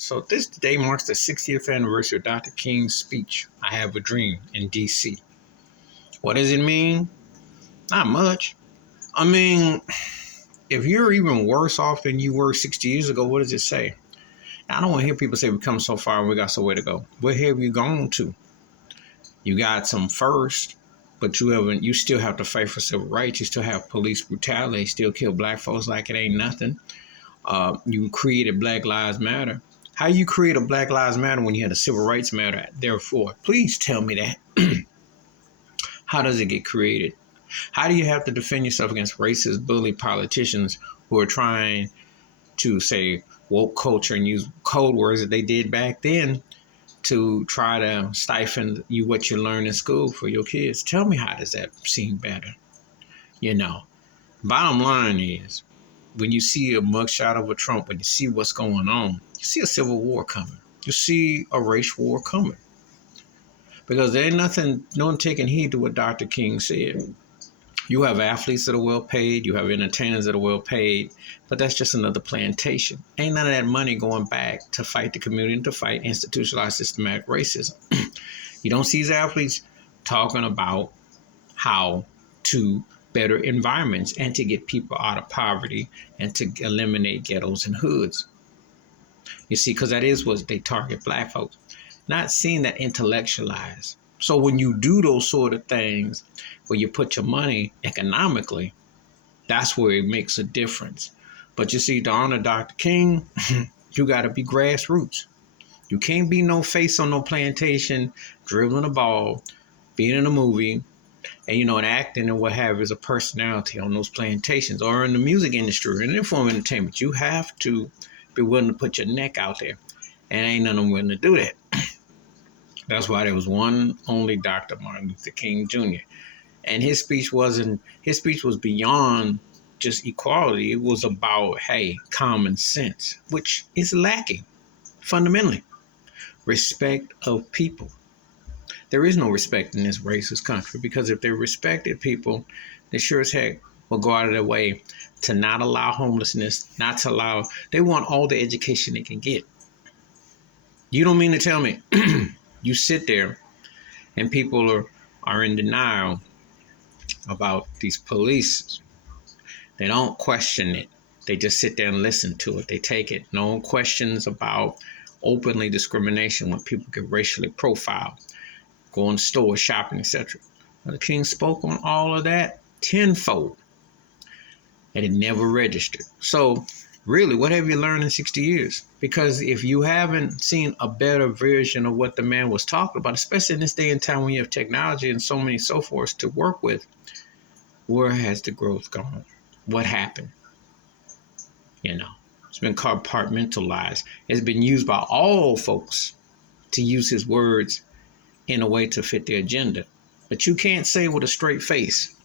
So this day marks the 60th anniversary of Dr. King's speech, I Have a Dream, in D.C. What does it mean? Not much. I mean, if you're even worse off than you were 60 years ago, what does it say? I don't want to hear people say we've come so far and we got somewhere to go. Where have you gone to? You got some first, but you still have to fight for civil rights. You still have police brutality. Still kill black folks like it ain't nothing. You created Black Lives Matter. How you create a Black Lives Matter when you had a Civil Rights Matter? Therefore, please tell me that. How does it get created? How do you have to defend yourself against racist, bully politicians who are trying to say woke culture and use code words that they did back then to try to stifle you what you learn in school for your kids? Tell me, how does that seem better? Bottom line is, when you see a mugshot of a Trump, when you see what's going on, you see a civil war coming. You see a race war coming. Because there ain't no one taking heed to what Dr. King said. You have athletes that are well paid. You have entertainers that are well paid. But that's just another plantation. Ain't none of that money going back to fight the community and to fight institutionalized systematic racism. You don't see these athletes talking about how to better environments and to get people out of poverty and to eliminate ghettos and hoods. You see, because that is what they target black folks. Not seeing that intellectualized. So when you do those sort of things where you put your money economically, that's where it makes a difference. But you see, to honor Dr. King, you got to be grassroots. You can't be no face on no plantation, dribbling a ball, being in a movie, and acting and what have is a personality on those plantations or in the music industry or in any form of entertainment. You have to be willing to put your neck out there. And ain't none of them willing to do that. That's why there was one only Dr. Martin Luther King Jr. And his speech was beyond just equality. It was about, common sense, which is lacking fundamentally. Respect of people. There is no respect in this racist country, because if they respected people, they sure as heck will go out of their way to not allow homelessness, they want all the education they can get. You don't mean to tell me you sit there and people are in denial about these police. They don't question it. They just sit there and listen to it. They take it. No questions about openly discrimination when people get racially profiled, go in stores, shopping, etc. The King spoke on all of that tenfold, and it never registered. So really, what have you learned in 60 years? Because if you haven't seen a better version of what the man was talking about, especially in this day and time when you have technology and so many so forth to work with, where has the growth gone? What happened? It's been compartmentalized. It's been used by all folks to use his words in a way to fit their agenda. But you can't say with a straight face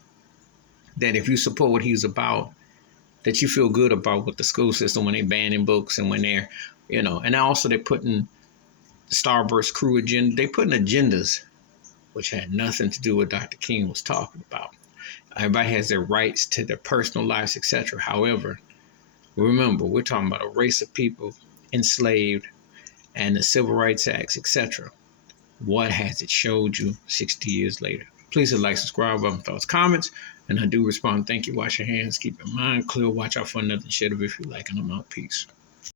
that if you support what he's about, that you feel good about with the school system when they're banning books and when they're, and also they're putting the Starburst crew agenda. They putting agendas which had nothing to do with what Dr. King was talking about. Everybody has their rights to their personal lives, etc. However, remember, we're talking about a race of people enslaved and the Civil Rights Acts, etc. What has it showed you 60 years later? Please hit like, subscribe, button, thoughts, comments, and I do respond. Thank you. Wash your hands. Keep your mind clear. Watch out for nothing. Share it if you like, and I'm out. Peace.